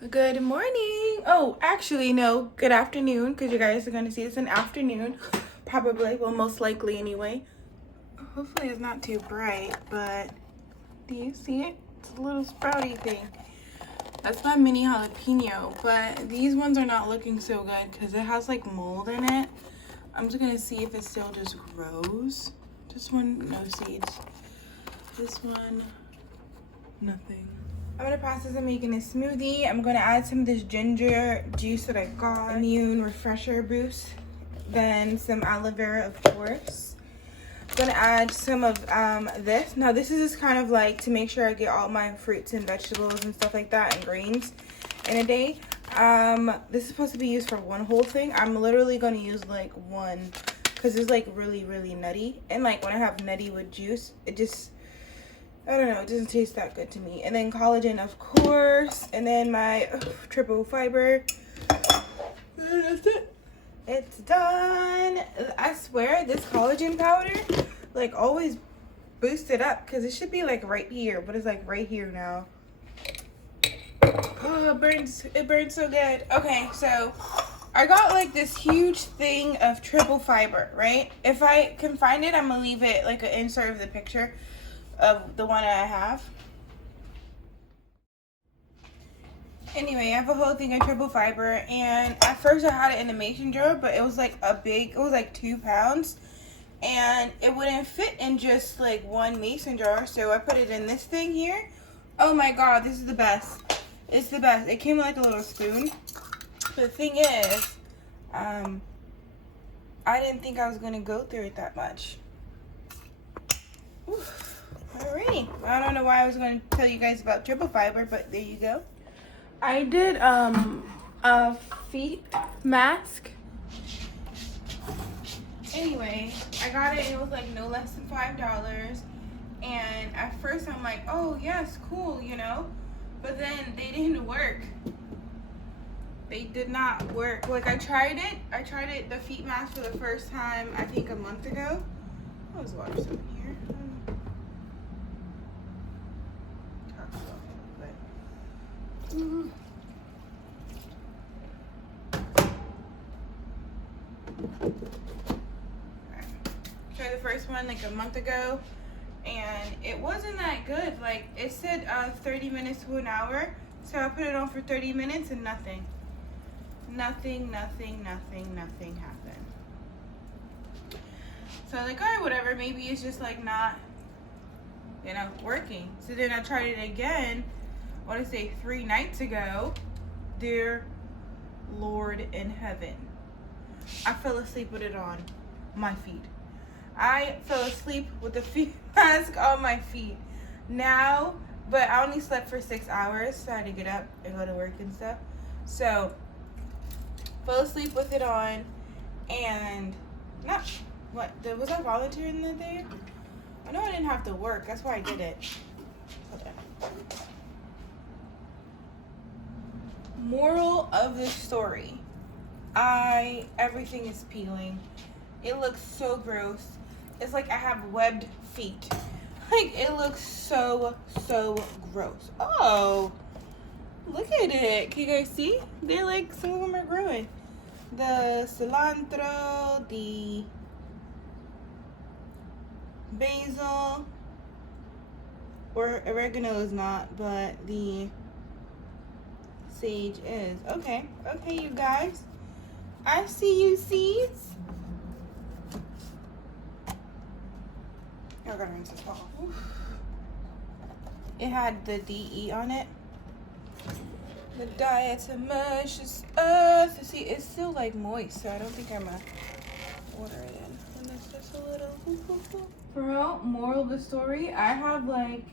Good morning. Oh, actually, no, good afternoon, because you guys are going to see this in afternoon. Probably, well, most likely anyway. Hopefully it's not too bright, but do you see it? It's a little sprouty thing. That's my mini jalapeno, but these ones are not looking so good because it has like mold in it. I'm just going to see if it still just grows. This one, no seeds. This one, nothing. I'm gonna process and making a smoothie. I'm gonna add some of this ginger juice that I got, immune refresher boost, then some aloe vera, of course. I'm gonna add some of this. Now this is just kind of like to make sure I get all my fruits and vegetables and stuff like that and greens in a day. This is supposed to be used for one whole thing. I'm literally gonna use like one because it's like really nutty, and like when I have nutty with juice, it just, I don't know, it doesn't taste that good to me. And then collagen, of course. And then my triple fiber. And that's it. It's done. I swear this collagen powder, like, always boosts it up. Because it should be, like, right here. But it's, like, right here now. Oh, it burns. It burns so good. Okay, so I got, like, this huge thing of triple fiber, right? If I can find it, I'm going to leave it, like, an insert of the picture of the one I have. Anyway, I have a whole thing of triple fiber, and at first I had it in a mason jar, but it was like it was like 2 pounds, and it wouldn't fit in just like one mason jar, so I put it in this thing here. Oh my god, this is the best. It's the best. It came with like a little spoon. But the thing is, I didn't think I was gonna go through it that much. Oof. Alright, I don't know why I was going to tell you guys about triple fiber, but there you go. I did a feet mask. Anyway, I got it. It was like no less than $5. And at first I'm like, oh yes, cool, you know. But then they didn't work. They did not work. Like I tried it, the feet mask, for the first time I think a month ago. What was water stuff in here? Tried the first one like a month ago, and it wasn't that good. Like it said 30 minutes to an hour, so I put it on for 30 minutes and nothing happened. So I was like, alright, whatever, maybe it's just like not, you know, working. So then I tried it again, I want to say 3 nights ago. Dear Lord in heaven, I fell asleep with it on my feet. I fell asleep with the feet mask on my feet. Now, but I only slept for 6 hours, so I had to get up and go to work and stuff. So, fell asleep with it on, and was I volunteering that day? I know I didn't have to work, that's why I did it. Hold on. Moral of the story, everything is peeling. It looks so gross. It's like I have webbed feet. Like it looks so gross. Oh, look at it. Can you guys see? They're like, some of them are growing. The cilantro, the basil, or oregano is not, but the sage is. Okay, you guys. I see you, seeds. I gotta rinse this off. It had the DE on it. The diatomaceous earth. See, it's still like moist, so I don't think I'm gonna water it in. And it's just a little. For real, moral of the story, I have like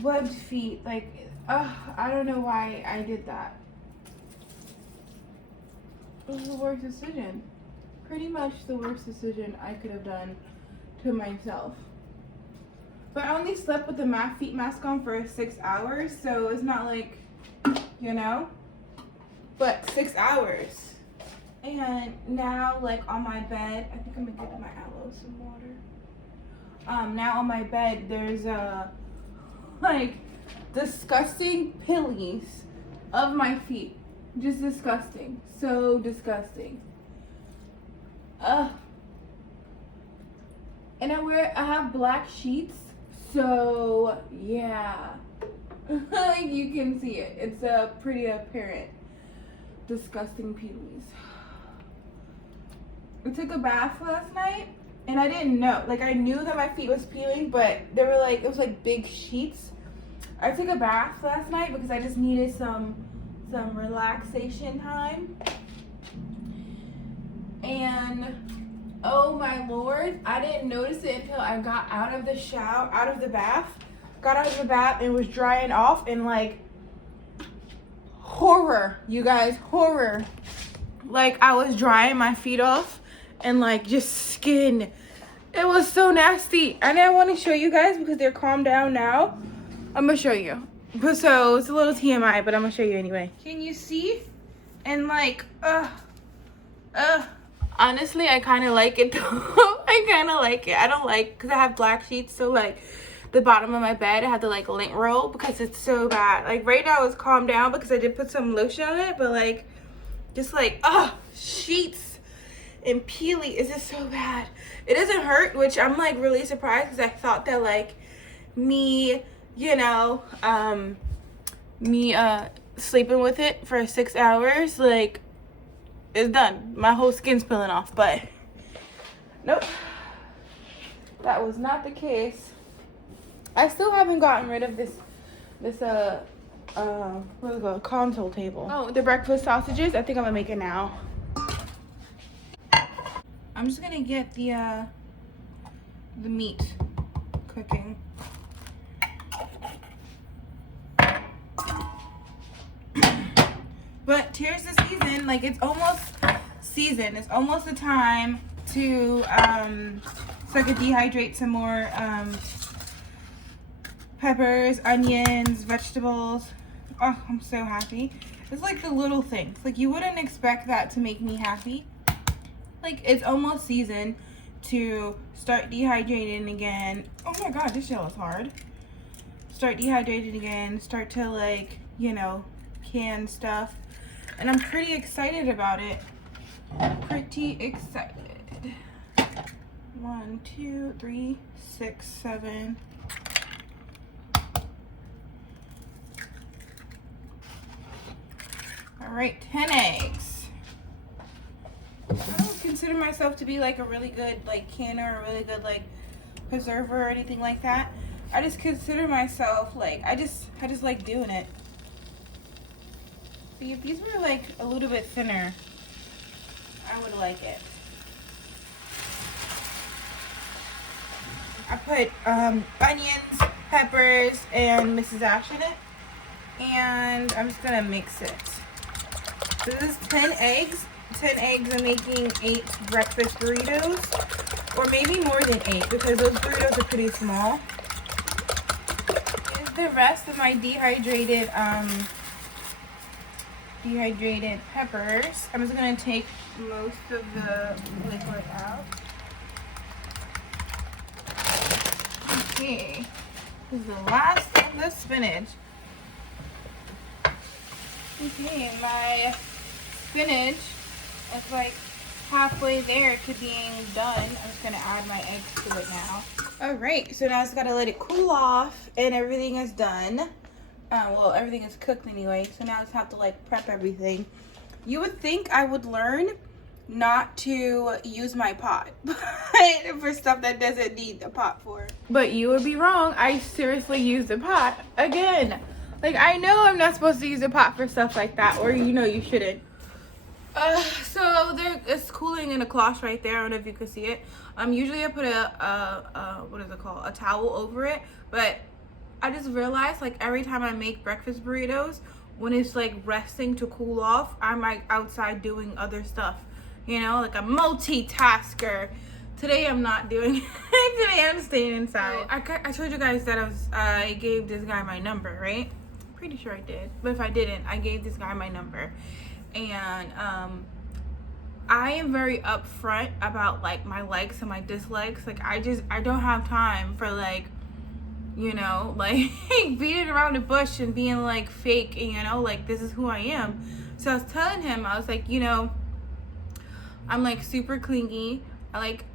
webbed feet. Like, I don't know why I did that. It was the worst decision. Pretty much the worst decision I could have done to myself. But I only slept with the feet mask on for 6 hours, so it's not like, you know, but 6 hours. And now, like, on my bed, I think I'm gonna give my aloe some water. Now on my bed, there's like disgusting pillies of my feet. Just disgusting. So disgusting. Ugh. And I have black sheets, so yeah. Like you can see it. It's a pretty apparent. Disgusting peelies. I took a bath last night and I didn't know. Like I knew that my feet was peeling, but they were like, it was like big sheets. I took a bath last night because I just needed some relaxation time. And oh my Lord, I didn't notice it until I got out of the bath, and was drying off, and like horror, you guys, horror. Like I was drying my feet off and like just skin. It was so nasty. And I want to show you guys because they're calmed down now. I'm gonna show you. But so it's a little TMI, but I'm gonna show you anyway. Can you see? And like, honestly, I kind of like it though. I kind of like it. I don't like, because I have black sheets, so like the bottom of my bed I have to like lint roll because it's so bad. Like right now it's calmed down because I did put some lotion on it, but like just like sheets and peely is just so bad. It doesn't hurt, which I'm like really surprised because I thought that like me, you know, sleeping with it for 6 hours, like it's done. My whole skin's peeling off, but nope, that was not the case. I still haven't gotten rid of this what is it called? Console table. Oh, the breakfast sausages. I think I'm gonna make it now. I'm just gonna get the meat cooking. But tis the season, like it's almost season. It's almost the time to so I could dehydrate some more peppers, onions, vegetables. Oh, I'm so happy. It's like the little things. Like you wouldn't expect that to make me happy. Like it's almost season to start dehydrating again. Oh my God, this shell is hard. Start dehydrating again. Start to like, you know, can stuff. And I'm pretty excited about it. Pretty excited. 1, 2, 3, 6, 7. All right, 10 eggs. I don't consider myself to be like a really good like canner or really good like preserver or anything like that. I just consider myself like I just like doing it. See, if these were like a little bit thinner, I would like it. I put onions, peppers, and Mrs. Ash in it, and I'm just gonna mix it. This is 10 eggs. 10 eggs are making 8 breakfast burritos, or maybe more than 8 because those burritos are pretty small. Here's the rest of my dehydrated peppers. I'm just gonna take most of the liquid out. Okay, this is the last of the spinach. Okay, my spinach is like halfway there to being done. I'm just gonna add my eggs to it now. All right, so now I just gotta let it cool off and everything is done. Well, everything is cooked anyway, so now I just have to like prep everything. You would think I would learn not to use my pot for stuff that doesn't need the pot for. But you would be wrong. I seriously use the pot again. Like, I know I'm not supposed to use a pot for stuff like that, or you know you shouldn't. So it's cooling in a cloth right there. I don't know if you can see it. Usually I put what is it called? A towel over it, but I just realized like every time I make breakfast burritos, when it's like resting to cool off, I'm like outside doing other stuff. You know, like a multitasker. Today I'm not doing it. Today I'm staying inside. I told you guys that I gave this guy my number, right? Pretty sure I did. But if I didn't, I gave this guy my number. And I am very upfront about like my likes and my dislikes. Like I don't have time for like you know, like beating around the bush and being like fake, and you know, like this is who I am. So I was telling him, I was like, you know, I'm like super clingy.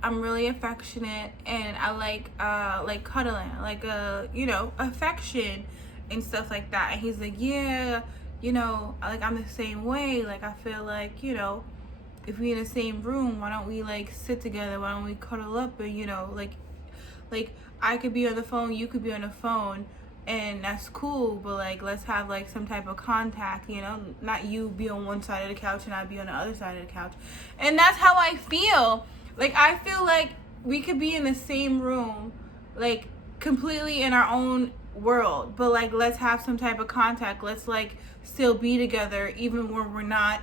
I'm really affectionate, and I like cuddling, like you know, affection and stuff like that. And he's like, yeah, you know, like I'm the same way. Like I feel like, you know, if we in the same room, why don't we like sit together? Why don't we cuddle up? And you know, like I could be on the phone, you could be on the phone, and that's cool, but like let's have like some type of contact, you know, not you be on one side of the couch and I be on the other side of the couch. And that's how I feel. Like I feel like we could be in the same room, like completely in our own world, but like let's have some type of contact. Let's like still be together even when we're not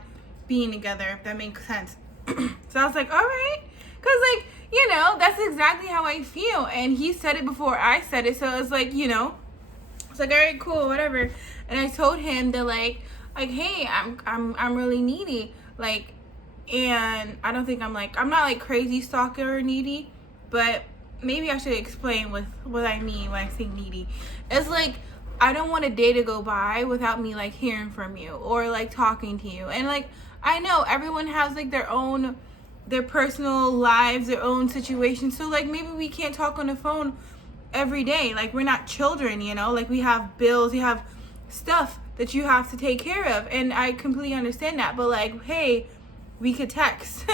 being together, if that makes sense. So I was like, all right, because like, you know, that's exactly how I feel. And he said it before I said it, so it's like, you know, it's like, all right, cool, whatever. And I told him that like hey, I'm really needy, like, and I don't think I'm not like crazy stalker or needy, but maybe I should explain what I mean when I say needy. It's like I don't want a day to go by without me like hearing from you or like talking to you. And like I know everyone has like their personal lives, their own situations. So like maybe we can't talk on the phone every day. Like we're not children, you know, like we have bills, you have stuff that you have to take care of. And I completely understand that. But like, hey, we could text.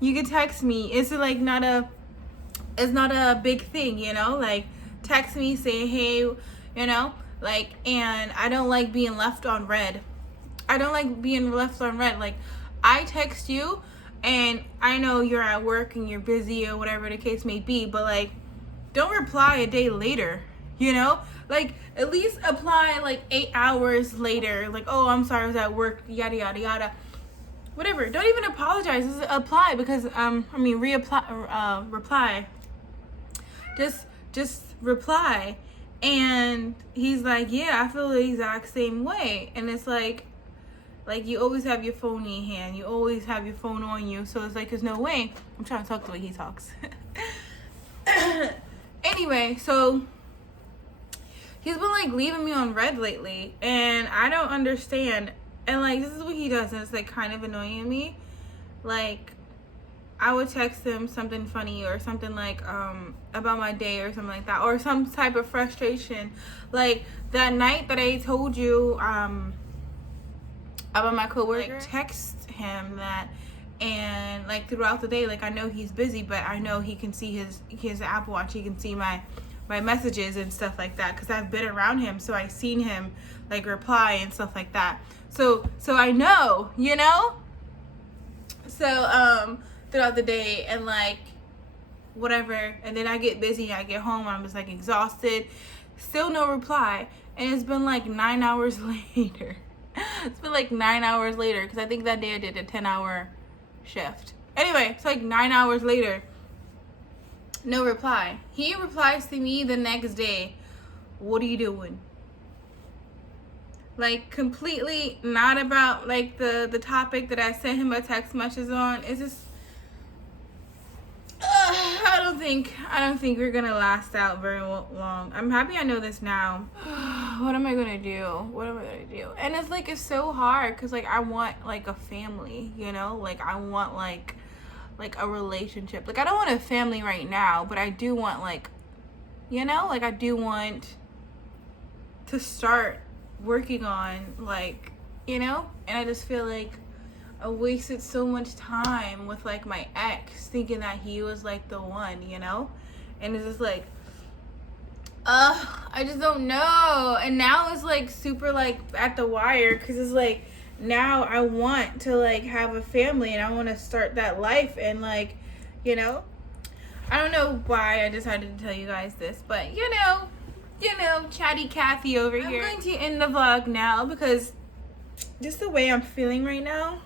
You could text me. It's like it's not a big thing, you know, like text me, say, hey, you know, like, and I don't like being left on red. Like I text you and I know you're at work and you're busy or whatever the case may be, but like don't reply a day later, you know, like at least apply like 8 hours later, like, oh, I'm sorry, I was at work, yada yada yada, whatever. Don't even apologize, just apply, because reply, just reply. And he's like, yeah, I feel the exact same way. And it's like you always have your phone in your hand, you always have your phone on you, so it's like there's no way. I'm trying to talk the way he talks. Anyway, so he's been like leaving me on red lately, and I don't understand. And like this is what he does, and it's like kind of annoying me. Like I would text him something funny or something like about my day or something like that, or some type of frustration. Like that night that I told you about my coworker, like, text him that, and like throughout the day, like I know he's busy, but I know he can see his Apple Watch, he can see my messages and stuff like that, because I've been around him, so I've seen him like reply and stuff like that. So I know, you know. So throughout the day and like whatever, and then I get busy, I get home, I'm just like exhausted, still no reply, and it's been like 9 hours later. It's been like 9 hours later, because I think that day I did a 10-hour shift. Anyway, it's like 9 hours later, no reply. He replies to me the next day, what are you doing? Like completely not about like the topic that I sent him a text message on. It's just I don't think we're gonna last out very long. I'm happy I know this now. What am I gonna do? And it's like it's so hard, because like I want like a family, you know, like I want like a relationship. Like I don't want a family right now, but I do want like, you know, like I do want to start working on like, you know. And I just feel like I wasted so much time with like my ex, thinking that he was like the one, you know. And it's just like I just don't know. And now it's like super like at the wire, because it's like now I want to like have a family, and I want to start that life, and like, you know, I don't know why I decided to tell you guys this, but you know, chatty Kathy over here. I'm going to end the vlog now, because just the way I'm feeling right now,